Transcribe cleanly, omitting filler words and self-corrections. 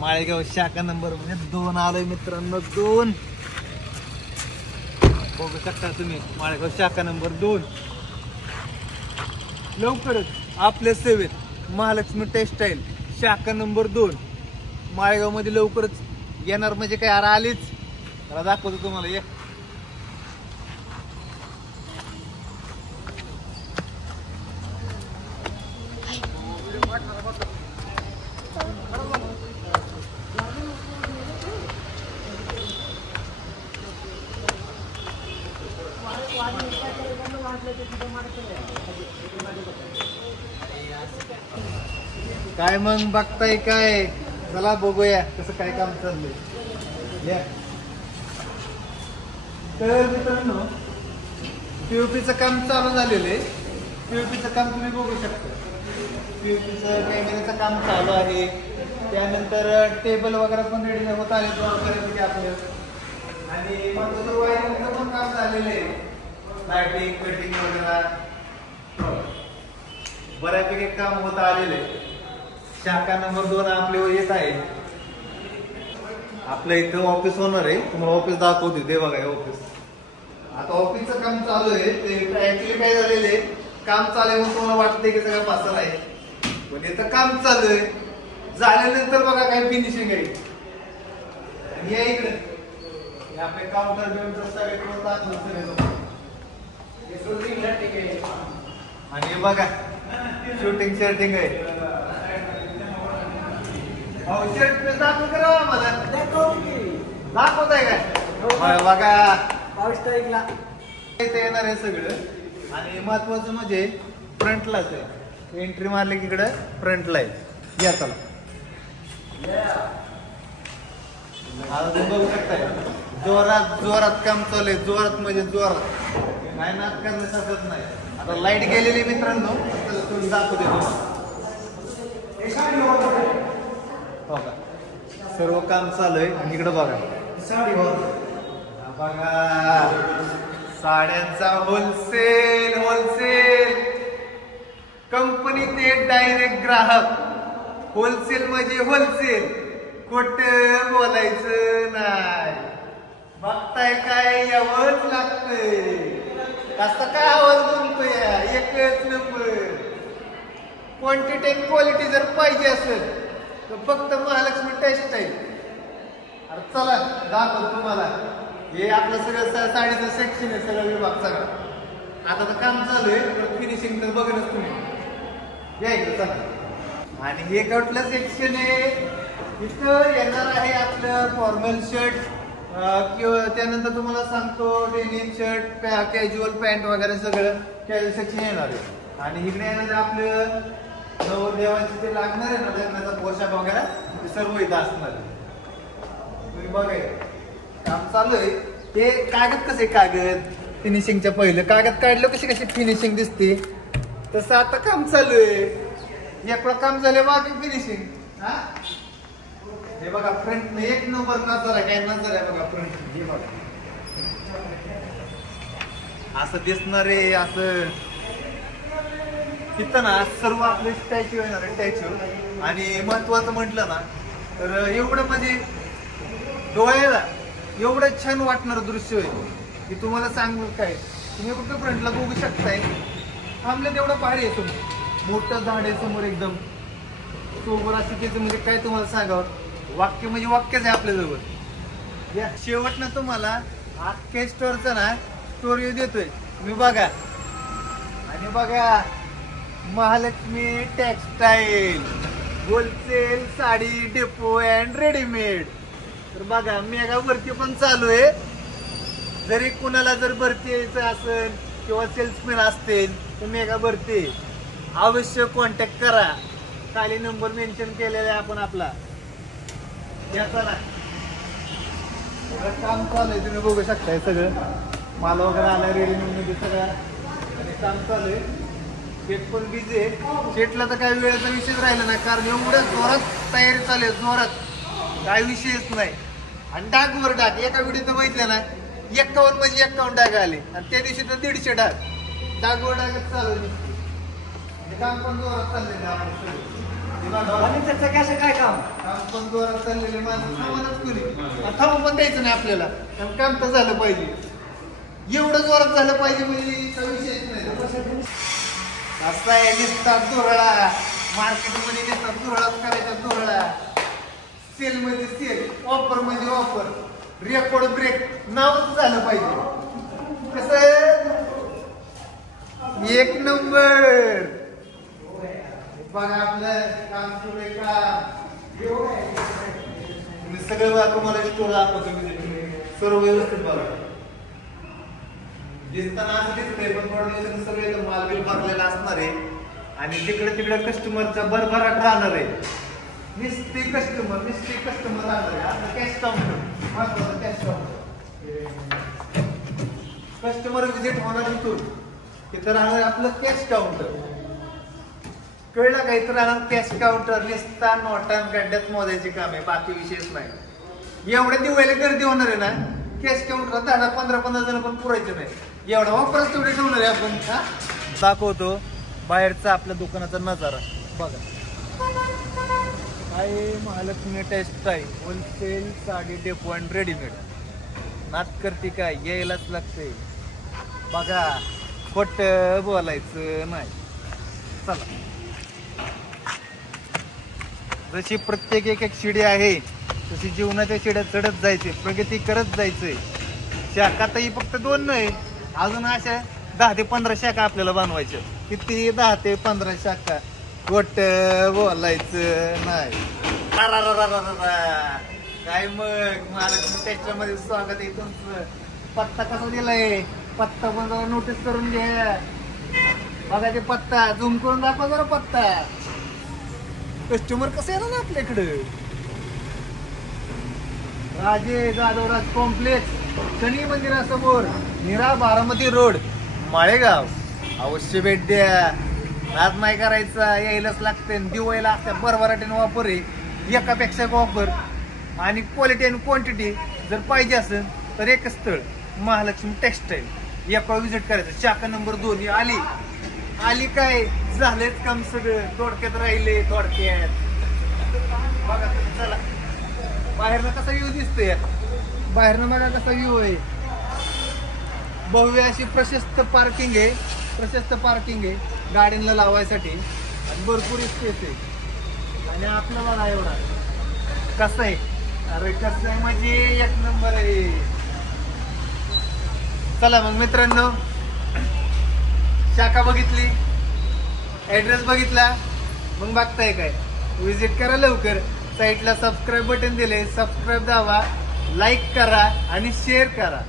माळेगाव शाखा नंबर 2 आलोय मित्रांनो. 2 बघू शकता तुम्ही, माळेगाव शाखा नंबर 2. लवकरच आपल्या सेवेत महालक्ष्मी टेक्सटाईल शाखा नंबर 2 माळेगाव मध्ये लवकरच येणार. म्हणजे काय आलीच, मला दाखवतो तुम्हाला. ये काय मग बघताय काय? चला बघूया कसं काय काम चाललंय. तर मित्रांनो, पीओपीचं काम चालू झालेलं आहे. पीओपीचं काम तुम्ही बघू शकता. पीओपीचं कॅमेऱ्याचं काम चालू आहे. त्यानंतर टेबल वगैरे पण रेडी होत आले बऱ्यापैकी आपलं. आणि मग वायरिंगचं पण काम झालेलं आहे. लाइटिंग फिटिंग वगैरे बऱ्यापैकी काम होत आलेलं आहे. शाखा नंबर 2 आपले येत आहे. आपल्या इथं ऑफिस होणार आहे. तुम्हाला ऑफिस दाखवते. ते बघा ऑफिस. आता ऑफिसचं काम चालू आहे. ते ऍक्च्युली काय झालेलं आहे, काम चालू आहे म्हणून तुम्हाला वाटतंय की सगळं पासर आहे, पण इथं काम चालू आहे. झाल्यानंतर बघा काय फिनिशिंग आहे. या इकडे आपले काउंटर बिउंटर सगळे आणि बघा शूटिंग शर्टिंग आहे. शर्ट दाखव करा मला. दाखवत आहे काय? बघा इथे येणार आहे सगळं. आणि महत्वाचं म्हणजे फ्रंटलाच आहे. एंट्री मारली की इकडं फ्रंटला आहे. या चला. आता तुम्ही बघू शकताय जोरात जोरात काम चालू आहे. जोरात म्हणजे जोरात, नाही नाच करण्यासारखंच नाही. आता लाईट गेलेली मित्रांनो, तुम्ही दाखवते तुम्हाला. हो का, सर्व काम चालू आहे. आणि इकडं बघा बघा साड्यांचा होलसेल कंपनी ते डायरेक्ट ग्राहक. होलसेल म्हणजे होलसेल, खोट बोलायचं नाही. बघताय काय, यावंच लागतंय. कसं काय आवाज बोलतोय, एकच नंबर. क्वांटिटी आणि क्वालिटी जर पाहिजे असेल तर फक्त महालक्ष्मी टेक्सटाईल. अरे चला दाखव तुम्हाला. हे आपलं सगळं साडीचं सेक्शन आहे, सगळं विभाग सगळा. आता तर काम चालू आहे, पण फिनिशिंग तर बघणच तुम्ही. या इकडे चला. आणि हे कुठलं सेक्शन आहे, इथं येणार आहे आपलं फॉर्मल शर्ट किंवा त्यानंतर तुम्हाला सांगतो डेनिम शर्ट, कॅज्युअल पॅन्ट वगैरे सगळं कॅज्युअल सेक्शन येणार आहे. आणि इकडे येणार आपलं नवरदेवाचे ते लागणार आहे ना, लग्नाचा पोशाख वगैरे ते सर्व इथं असणार आहे. तुम्ही बघाय काम चालू आहे. ते कागद कसे, कागद फिनिशिंगच्या पहिलं कागद काढलं कशी कशी फिनिशिंग दिसते, तसं आता काम चालू आहे. एकदा काम झालं बाकी फिनिशिंग. हा हे बघा फ्रंट एक नंबर नजर आहे. काय नजर आहे बघा फ्रंट. हे बघा असं दिसणार आहे. असं इथं ना सर्व आपले स्टॅच्यू येणार आहे, स्टॅच्यू. आणि महत्वाचं म्हटलं ना तर एवढं म्हणजे डोळ्याला एवढं छान वाटणार दृश्य आहे की तुम्हाला सांगू काय. तुम्ही कुठं फ्रंटला बघू शकताय, थांबलं तेवढं भारी आहे. समोर मोठं झाड आहे, समोर एकदम सोबर अशी त्याचं म्हणजे काय तुम्हाला सांगावं, वाक्य म्हणजे वाक्यच आहे आपल्याजवळ. या शेवट ना तुम्हाला अख्ख्या स्टोअरचा ना स्टोरी देतोय मी बघा. आणि बघा Mahalakshmi textile wholesale sari depot and readymade. तर बघा मेगा भरती पण चालू आहे. जरी कुणाला जर भरती यायचं असेल किंवा सेल्समॅन असतील तर मेगा भरती अवश्य कॉन्टॅक्ट करा. खाली नंबर मेन्शन केलेला आहे आपण आपला. याचा ना काम चालू आहे, तुम्ही बघू शकताय. सगळं माल वगैरे आलाय रेडीमेड मध्ये सगळं. आणि काम चालू आहे. शेट पण बिझी आहे. शेटला तर काही वेळेचा विषयच राहिला नाही, कारण एवढ्या जोरात तयारी चालू आहे, जोरात काय विषयच नाही. आणि डागवर डाग एका व्हिडिओ तर बघितलं ना, 51 म्हणजे 51 डाग आले. आणि त्या दिवशी तर 150 डाग डागवर डागच चालू आहे. काम पण जोरात चाललेलं आहे आपलं. फर्निचरचं कसं काय काम? काम पण जोरात चाललेले माझं सामानच करी थांबून पण द्यायचं नाही आपल्याला. काम तर झालं पाहिजे. एवढं जोरात झालं पाहिजे म्हणजे विषयच नाही. असं आहे निसतात धुरळा. मार्केटमध्ये निसतात धुरळाच करायचा धुरळा. सेल मध्ये सेल, ऑफर म्हणजे ऑफर, रेकॉर्ड ब्रेक नावच झालं पाहिजे. कसं एक नंबर. बघा आपलं काम सुरू आहे का? सगळं तुम्हाला स्टोर दाखवतो सर्व व्यवस्थित बघा. दिसताना असं दिसतंय पण थोड्या दिवसांनी सगळे माल बिल भरलेला असणार आहे आणि तिकडे तिकडे कस्टमरचा भरभराट राहणार आहे. निस्ते कस्टमर राहणार आहे. आता कॅश काउंटर महत्वाचं. कॅश काउंटर कस्टमर विजिट होणार इथून तिथं राहणार आपलं कॅश काउंटर. कळलं का? इथं राहणार कॅश काउंटर. निस्ता नोटां गड्ड्यात मोजायची काम आहे, बाकी विषयच नाही. एवढ्या दिवायला गर्दी होणार आहे ना कॅश काउंटर 10-15 जण पण पुरायचे नाही. एवढा वापरच तेवढे ठेवणार आहे आपण. दाखवतो बाहेरचा आपल्या दुकानाचा नजारा बघा. काय Mahalakshmi textile wholesale sari depot and readymade. नात करते काय, यायलाच लागते. बघा खोट बोलायचं नाही. चला जशी प्रत्येक एक शिडी आहे तशी जीवनाच्या शिड्या चढत जायचे, प्रगती करत जायचंय. शाखा तर ही फक्त 2 नाही, अजून अशा 10 ते 15 शाखा आपल्याला बनवायच्या. किती 10 ते 15 शाखा. खोट बोलायचं नाही. काय मग महालक्ष्मी टेक्सटाईल मध्ये स्वागत आहे तुमचं. पत्ता कसा दिलाय? पत्ता पण जरा नोटीस करून घ्या. बघा ते पत्ता झूम करून दाखवा जरा पत्ता. कस्टमर कसं येणार ना आपल्याकडे. राजे जाधवराज कॉम्प्लेक्स, शनी मंदिरासमोर, नीरा बारामती रोड, माळेगाव. अवश्य भेट द्या. नाद नाही करायचा, यायलाच लागते. दिवायला असत्या भरभराटीने वापर आहे, एकापेक्षा वापर आणि क्वालिटी आणि क्वांटिटी जर पाहिजे असेल तर एकच स्थळ महालक्ष्मी टेक्सटाईल. एका विजिट करायचं. शाखा नंबर 2 आली काय झालेच काम सगळं. थोडक्यात राहिले थोडक्यात. बघा चला बाहेरनं कसा व्ह्यू दिसतोय. बाहेरनं बघा कसा व्ह्यू आहे. भव्य अशी प्रशस्त पार्किंग आहे गाड्यांना लावायसाठी आणि भरपूर स्पेस आहे. आणि आपलं बघा एवढा कसं आहे. अरे कसं आहे म्हणजे एक नंबर आहे. चला मग मित्रांनो, शाखा बघितली, ऍड्रेस बघितला, मग बघताय काय विजिट करा लवकर. साईटला सबस्क्राईब बटन दिले, सबस्क्राईब दाबा, लाईक करा आणि शेअर करा.